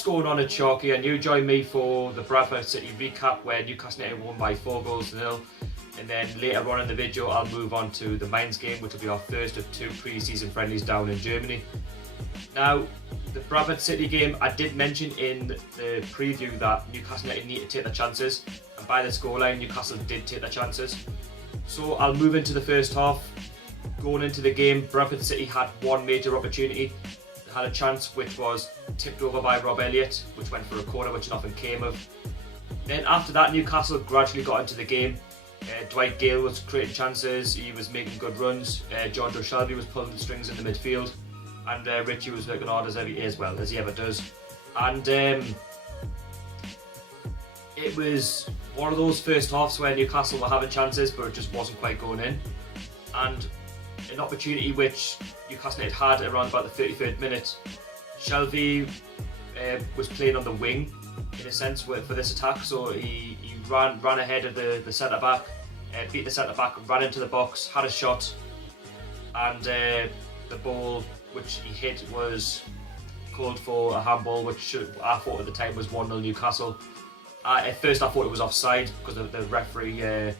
what's going on at Sharky, and you join me for the Bradford City recap where Newcastle United won by 4-0. And then later on in the video I'll move on to the Mainz game, which will be our first of 2 pre-season friendlies down in Germany. Now, the Bradford City game, I did mention in the preview that Newcastle United need to take their chances, and by the scoreline Newcastle did take their chances. So I'll move into the first half. Going into the game, Bradford City had one major opportunity. They had a chance which was tipped over by Rob Elliott, which went for a corner which nothing came of. Then after that, Newcastle gradually got into the game. Dwight Gayle was creating chances, he was making good runs, John Joe Shelby was pulling the strings in the midfield, and Richie was working hard as he ever does. And it was one of those first halves where Newcastle were having chances but it just wasn't quite going in. And an opportunity which Newcastle had around about the 33rd minute, Shelby was playing on the wing in a sense for this attack, so he ran ahead of the centre back, beat the centre back, ran into the box, had a shot, and the ball which he hit was called for a handball, which I thought at the time was 1-0 Newcastle. At first I thought it was offside because the referee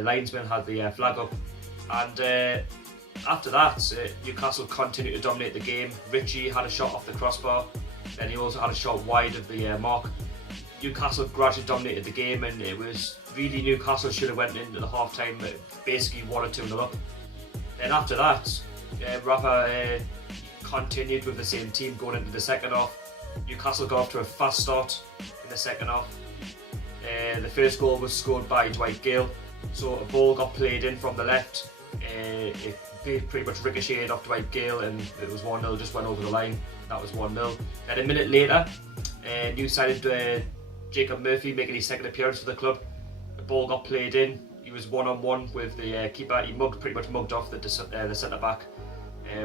linesman had the flag up, and after that Newcastle continued to dominate the game. Richie had a shot off the crossbar, then he also had a shot wide of the mark. Newcastle gradually dominated the game, and it was really Newcastle should have went into the half time basically 1 or 2-0 up. Then after that, Rafa continued with the same team going into the second half. Newcastle got off to a fast start in the second half. The first goal was scored by Dwight Gayle, so a ball got played in from the left. It pretty much ricocheted off Dwight Gayle, and it was 1-0, just went over the line. That was 1-0. Then a minute later, new signed Jacob Murphy making his second appearance for the club. The ball got played in. He was one-on-one with the keeper. He pretty much mugged off the centre back.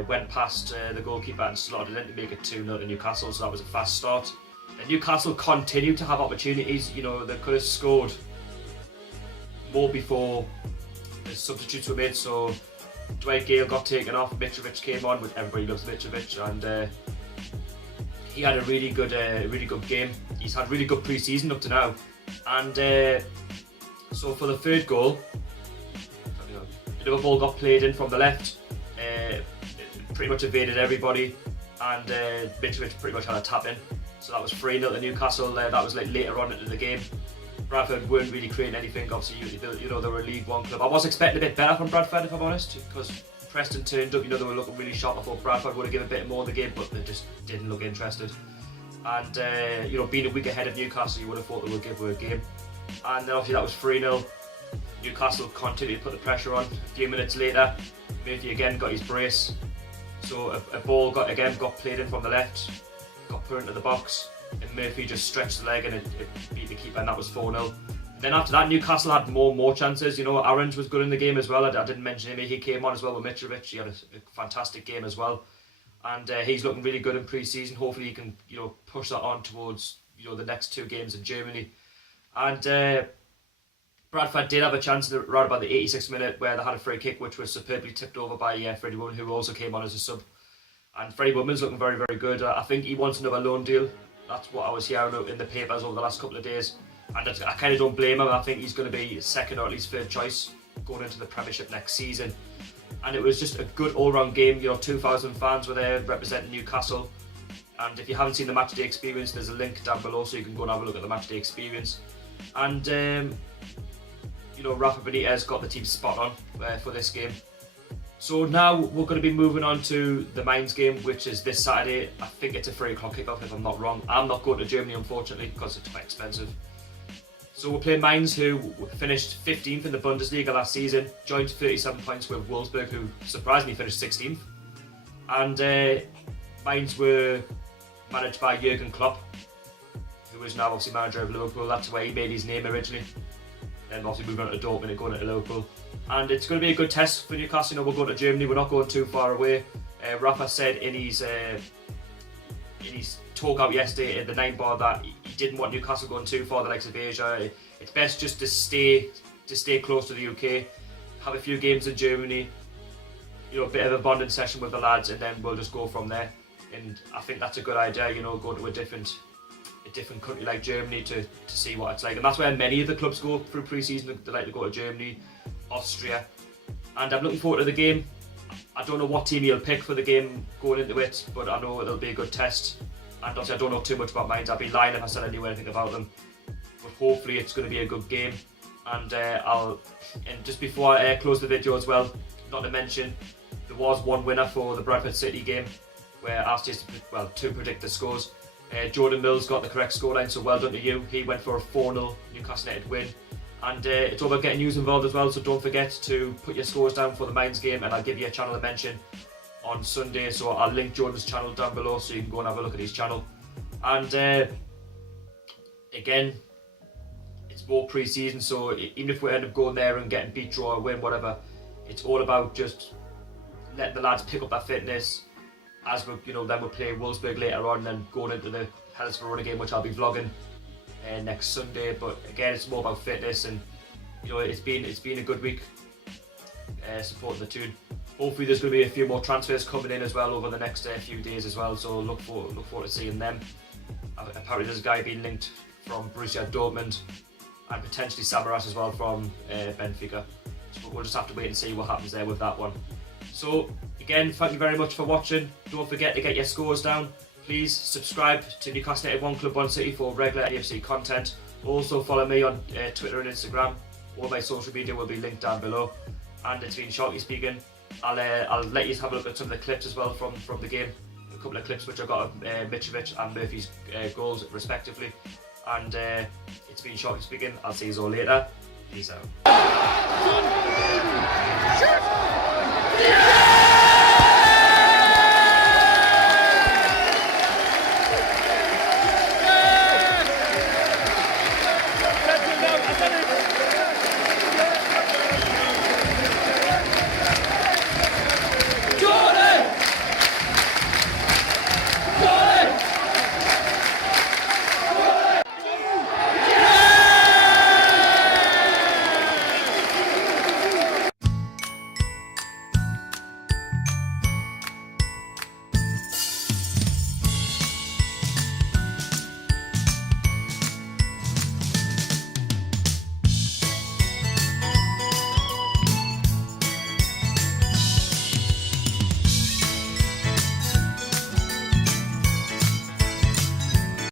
Went past the goalkeeper and slotted in to make it 2-0 to Newcastle. So that was a fast start. And Newcastle continued to have opportunities. You know, they could have scored more before the substitutes were made. So Dwight Gayle got taken off. Mitrovic came on, which everybody loves Mitrovic, and he had a really good game. He's had really good pre-season up to now, and so for the third goal, another ball got played in from the left. It pretty much evaded everybody, and Mitrovic pretty much had a tap in. So that was 3-0 to Newcastle. That was like later on into the game. Bradford weren't really creating anything. Obviously, you know, they were a League One club. I was expecting a bit better from Bradford, if I'm honest, because Preston turned up. You know, they were looking really sharp. I thought Bradford would have given a bit more of the game, but they just didn't look interested. And you know, being a week ahead of Newcastle, you would have thought they would give her a game. And then obviously that was 3-0. Newcastle continued to put the pressure on. A few minutes later, Murphy again got his brace. So a ball got played in from the left, got put into the box, and Murphy just stretched the leg and it beat the keeper, and that was 4-0. Then after that, Newcastle had more chances. You know, Orange was good in the game as well. I didn't mention him. He came on as well with Mitrovic. He had a fantastic game as well, and he's looking really good in pre-season. Hopefully, he can push that on towards the next 2 games in Germany. And Bradford did have a chance around about the 86th minute where they had a free kick, which was superbly tipped over by Freddie Woodman, who also came on as a sub. And Freddie Woodman's looking very, very good. I think he wants another loan deal. That's what I was hearing in the papers over the last couple of days. And I kind of don't blame him. I think he's going to be second or at least third choice going into the Premiership next season. And it was just a good all-round game. 2,000 fans were there representing Newcastle. And if you haven't seen the matchday experience, there's a link down below so you can go and have a look at the matchday experience. And Rafa Benitez got the team spot on for this game. So now we're going to be moving on to the Mainz game, which is this Saturday. I think it's a 3 o'clock kickoff if I'm not wrong. I'm not going to Germany, unfortunately, because it's quite expensive. So we're playing Mainz, who finished 15th in the Bundesliga last season, joined 37 points with Wolfsburg, who surprisingly finished 16th. And Mainz were managed by Jurgen Klopp, who is now obviously manager of Liverpool. That's where he made his name originally. Then obviously moving on to Dortmund and going into Liverpool. And it's going to be a good test for Newcastle. We're going to Germany, we're not going too far away. Rafa said in his talk out yesterday in the 9 bar that he didn't want Newcastle going too far the likes of Asia. It's best just to stay close to the UK, have a few games in Germany, a bit of a bonding session with the lads, and then we'll just go from there. and I think that's a good idea. You know, go to a different country like Germany to see what it's like, and that's where many of the clubs go through pre-season. They like to go to Germany, Austria, and I'm looking forward to the game. I don't know what team he'll pick for the game going into it, but I know it'll be a good test. And obviously I don't know too much about Mainz. I'd be lying if I said I knew anything about them. But hopefully it's going to be a good game. And just before I close the video as well, not to mention, there was one winner for the Bradford City game, where I asked you to predict the scores. Jordan Mills got the correct scoreline, so well done to you. He went for a 4-0 Newcastle United win. And it's all about getting news involved as well, so don't forget to put your scores down for the Mainz game, and I'll give you a channel to mention on Sunday. So I'll link Jordan's channel down below so you can go and have a look at his channel. And again, it's more pre-season, so even if we end up going there and getting beat, draw, or win, whatever, it's all about just letting the lads pick up that fitness as we, then we're playing Wolfsburg later on, and then going into the Hellas Verona game, which I'll be vlogging next Sunday. But again, it's more about fitness, and it's been a good week supporting the Toon. Hopefully there's going to be a few more transfers coming in as well over the next few days as well, so look forward to seeing them. Apparently there's a guy being linked from Borussia Dortmund, and potentially Samaras as well from Benfica. So we'll just have to wait and see what happens there with that one. So again, thank you very much for watching. Don't forget to get your scores down. Please subscribe to Newcastle United One Club One City for regular AFC content. Also follow me on Twitter and Instagram. All my social media will be linked down below. And it's been Sharky speaking. I'll let you have a look at some of the clips as well from the game. A couple of clips which I got of Mitrovic and Murphy's goals respectively. And it's been Sharky speaking. I'll see you all later. Peace out.